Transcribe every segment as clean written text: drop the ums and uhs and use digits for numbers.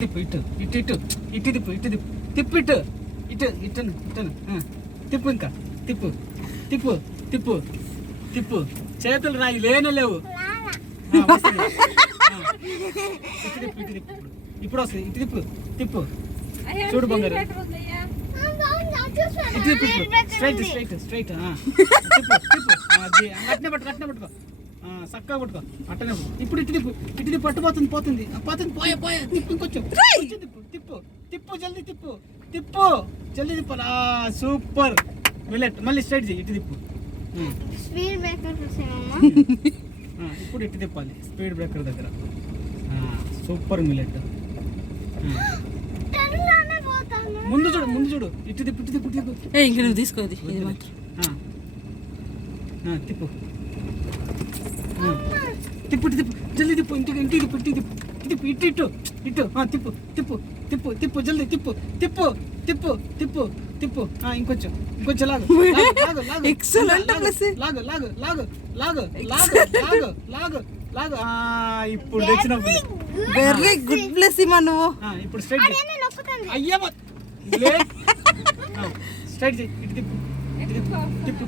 తిప్పు ఇటు ఇటు ఇటు ఇటు తిప్పు ఇటు తిప్పు తిప్పు ఇటు ఇటు ఇటను ఇటను తిప్పు ఇంకా తిప్పు తిప్పు తిప్పు తిప్పు చేతులు రాయి లేనే లేవు ఇటు తిప్పు ఇటు తిప్పు ఇప్పుడు వస్తుంది ఇటు తిప్పు తిప్పు చూడు బంగారు ఇటు తిప్పు స్ట్రైట్ స్ట్రైట్ స్ట్రైట్ తిప్పు తిప్పు అట్నే పట్టుకో అట్నే పట్టుకో చక్కగా పట్టుకో అట్టనే ఇప్పుడు ఇటు తిప్పు పట్టుపోతుంది పోతుంది పోతుంది పోయే తిప్పు ఇంకొంచెం తిప్పు తిప్పు తిప్పు జల్దీ తిప్పు తిప్పు జల్దీ తిప్పాలి సూపర్ మిల్లెట్ మళ్ళీ స్ట్రైట్ చేయి ఇటు తిప్పు ఇప్పుడు ఇటు తిప్పాలి స్పీడ్ బ్రేకర్ దగ్గర సూపర్ మిల్లెట్ ముందు చూడు ఇటు తిప్పు ఇంక నువ్వు తీసుకోది తిప్పు తిప్పు తిప్పు జల్దీ తిప్పు ఇంటికి తిప్పు తిప్పు ఇటు ఇటు ఇటు తిప్పు తిప్పు తిప్పు తిప్పు జల్దీ తిప్పు తిప్పు తిప్పు తిప్పు తిప్పు ఇంకొంచెం లాగు ఎక్సలెంట్ లాగు లాగు లాగు లాగు లాగు లాగు లాగు లాగు ఇప్పుడు తెచ్చినప్పుడు వెరీ గుడ్ బ్లెస్ నువ్వు ఇప్పుడు స్ట్రైట్ అయ్యా స్ట్రైట్ చేయి ఇటు తిప్పు తిప్పు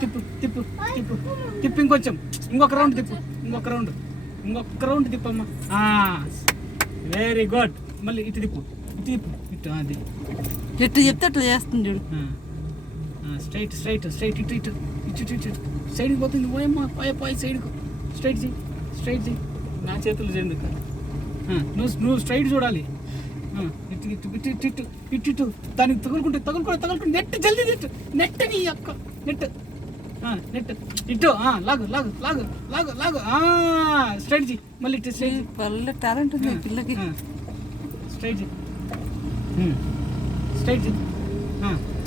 తిప్పు తిప్పు తిప్పు తిప్పు ఇంకొక రౌండ్ తిప్పమ్మా వెరీ గుడ్ మళ్ళీ ఇటు తిప్పు అది ఎట్లా చెప్తే అట్లా చేస్తుంది చూడు స్ట్రైట్ ఇటు సైడ్కి పోతుంది పోయమ్మా పోయి సైడ్కు స్ట్రైట్ చేయి నా చేతులు చేయండి నువ్వు స్ట్రైట్ చూడాలి ఇటు దానికి తగులుకుంటే నెట్ జల్దీ నెట్ నీ అక్క నెట్ ఇటు లాగు స్ట్రైట్ చేయి మళ్ళీ ఇటు వల్ల టాలెంట్ ఉంది పిల్లకి స్ట్రైట్ చేయి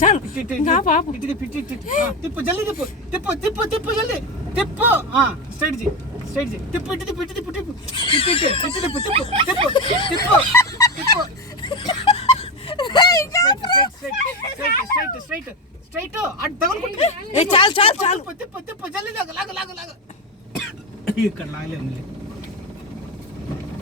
చాలు తిప్పు జల్దీ తిప్పు జల్దీ తిప్పు స్ట్రైట్ చేయి తిప్పు ఇటు తిప్పు స్ట్రైట్ అటు తగులుకుంటే చాలు తిప్పు జల్దీ లాగు ఇక్కడ లాగలేదు